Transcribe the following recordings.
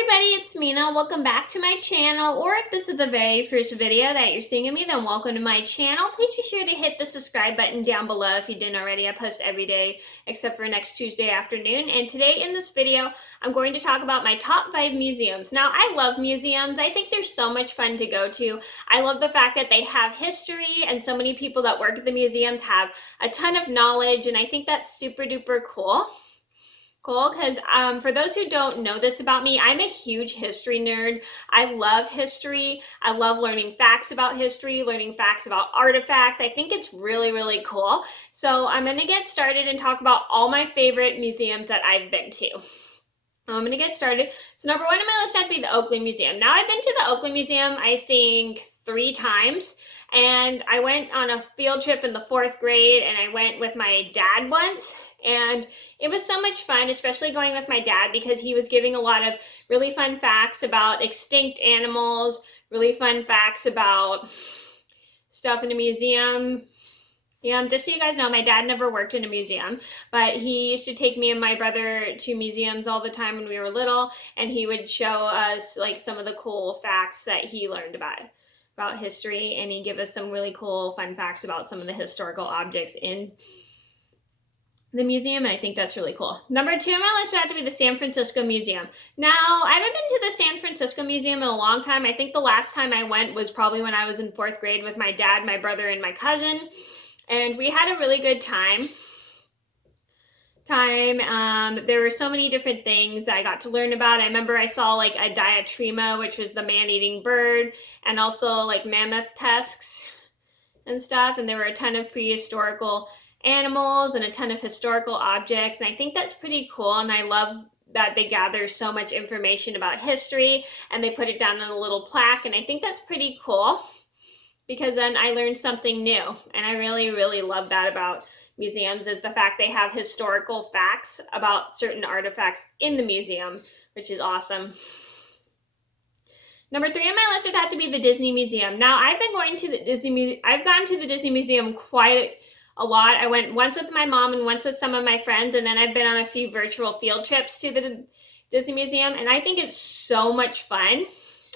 everybody, it's Mena. Welcome back to my channel, or if this is the very first video that you're seeing of me, then welcome to my channel. Please be sure to hit the subscribe button down below if you didn't already. I post every day except for next Tuesday afternoon. And today in this video, I'm going to talk about my top 5 museums. Now, I love museums. I think they're so much fun to go to. I love the fact that they have history, and so many people that work at the museums have a ton of knowledge, and I think that's super duper cool. Cool, because for those who don't know this about me, I'm a huge history nerd. I love history. I love learning facts about history, learning facts about artifacts. I think it's really, really cool. So I'm going to get started and talk about all my favorite museums that I've been to. I'm going to get started. So number one on my list had to be the Oakley Museum. Now, I've been to the Oakley Museum, I think, 3 times. And I went on a field trip in the 4th grade, and I went with my dad once. And it was so much fun, especially going with my dad, because he was giving a lot of really fun facts about extinct animals, really fun facts about stuff in the museum. Yeah, just so you guys know, my dad never worked in a museum, but he used to take me and my brother to museums all the time when we were little, and he would show us like some of the cool facts that he learned about history, and he'd give us some really cool fun facts about some of the historical objects in the museum, and I think that's really cool. Number 2 on my list had to be the San Francisco Museum. Now, I haven't been to the San Francisco Museum in a long time. I think the last time I went was probably when I was in 4th grade with my dad, my brother, and my cousin, and we had a really good time. There were so many different things that I got to learn about. I remember I saw like a diatrema, which was the man-eating bird, and also like mammoth tusks and stuff, and there were a ton of prehistorical animals and a ton of historical objects, and I think that's pretty cool, and I love that they gather so much information about history and they put it down on a little plaque, and I think that's pretty cool because then I learned something new, and I really, really love that about museums, is the fact they have historical facts about certain artifacts in the museum, which is awesome. Number 3 on my list would have to be the Disney Museum. Now, I've been going to the Disney I've gone to the Disney Museum quite a lot. I went once with my mom and once with some of my friends, and then I've been on a few virtual field trips to the Disney Museum, and I think it's so much fun.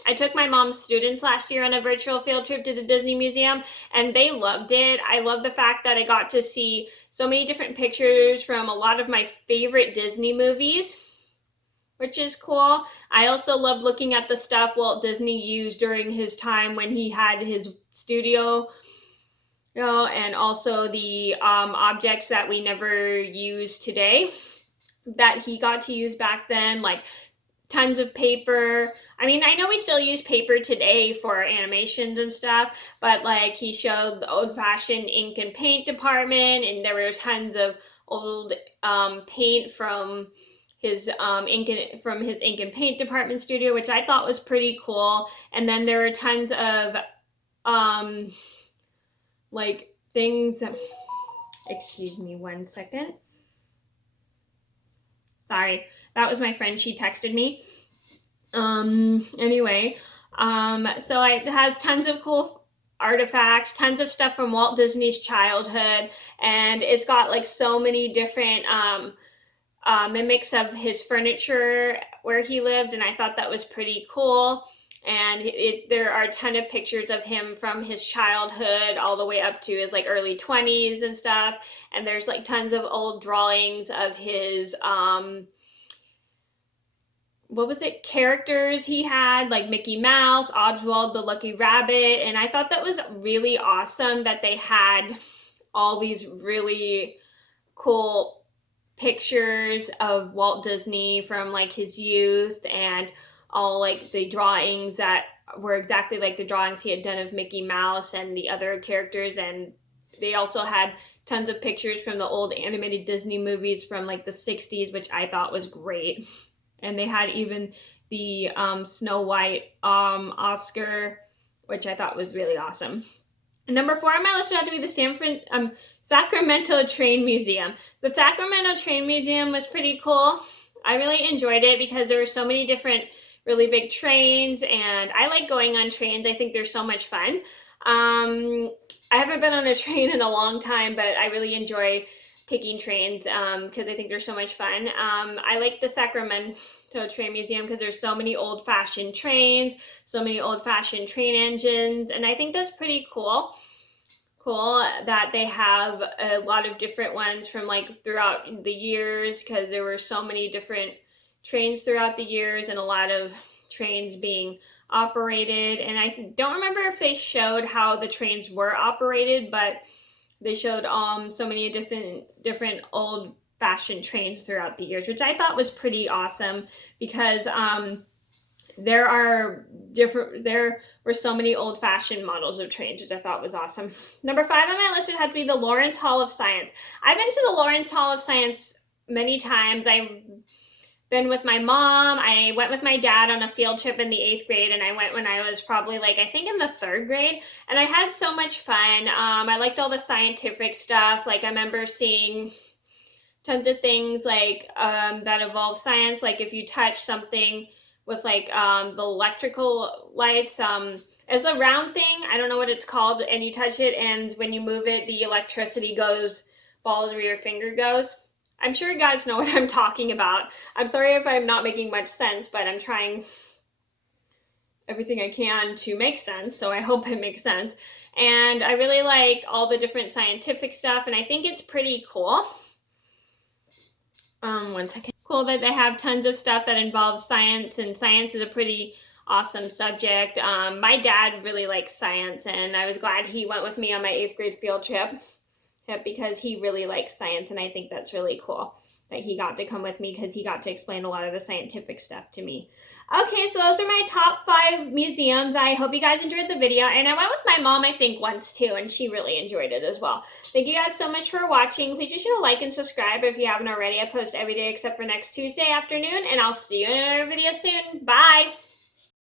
I took my mom's students last year on a virtual field trip to the Disney Museum, and they loved it. I love the fact that I got to see so many different pictures from a lot of my favorite Disney movies, which is cool. I also loved looking at the stuff Walt Disney used during his time when he had his studio, and also the objects that we never use today that he got to use back then, like tons of paper. I mean, I know we still use paper today for animations and stuff, but like he showed the old-fashioned ink and paint department, and there were tons of old paint from his ink and paint department studio, which I thought was pretty cool. And then there were tons of like things. Excuse me one second. Sorry, that was my friend. She texted me. Anyway, so it has tons of cool artifacts, tons of stuff from Walt Disney's childhood, and it's got like so many different mimics of his furniture where he lived, and I thought that was pretty cool. And there are a ton of pictures of him from his childhood all the way up to his like early 20s and stuff. And there's like tons of old drawings of his characters he had, like Mickey Mouse, Oswald the Lucky Rabbit. And I thought that was really awesome that they had all these really cool pictures of Walt Disney from like his youth, and all like the drawings that were exactly like the drawings he had done of Mickey Mouse and the other characters. And they also had tons of pictures from the old animated Disney movies from like the 60s, which I thought was great. And they had even the Snow White Oscar, which I thought was really awesome. And number 4 on my list would have to be the Sacramento Train Museum. The Sacramento Train Museum was pretty cool. I really enjoyed it because there were so many different really big trains, and I like going on trains. I think they're so much fun. I haven't been on a train in a long time, but I really enjoy taking trains because I think they're so much fun. I like the Sacramento Train Museum because there's so many old-fashioned trains, so many old-fashioned train engines, and I think that's pretty cool. Cool that they have a lot of different ones from like throughout the years, because there were so many different trains throughout the years and a lot of trains being operated. And I don't remember if they showed how the trains were operated, but they showed so many different old fashioned trains throughout the years, which I thought was pretty awesome because there were so many old fashioned models of trains, which I thought was awesome. Number 5 on my list would have to be the Lawrence Hall of Science. I've been to the Lawrence Hall of Science many times. I've been with my mom. I went with my dad on a field trip in the 8th grade, and I went when I was probably like, I think in the 3rd grade, and I had so much fun. I liked all the scientific stuff. Like I remember seeing tons of things like that involve science. Like if you touch something with like the electrical lights, it's a round thing, I don't know what it's called, and you touch it, and when you move it, the electricity falls where your finger goes. I'm sure you guys know what I'm talking about. I'm sorry if I'm not making much sense, but I'm trying everything I can to make sense, so I hope it makes sense. And I really like all the different scientific stuff, and I think it's pretty cool. One second. Cool that they have tons of stuff that involves science, and science is a pretty awesome subject. My dad really likes science, and I was glad he went with me on my 8th grade field trip because he really likes science, and I think that's really cool that he got to come with me because he got to explain a lot of the scientific stuff to me. Okay, so those are my top 5 museums. I hope you guys enjoyed the video, and I went with my mom, I think, once too, and she really enjoyed it as well. Thank you guys so much for watching. Please be sure to like and subscribe if you haven't already. I post every day except for next Tuesday afternoon, and I'll see you in another video soon. Bye!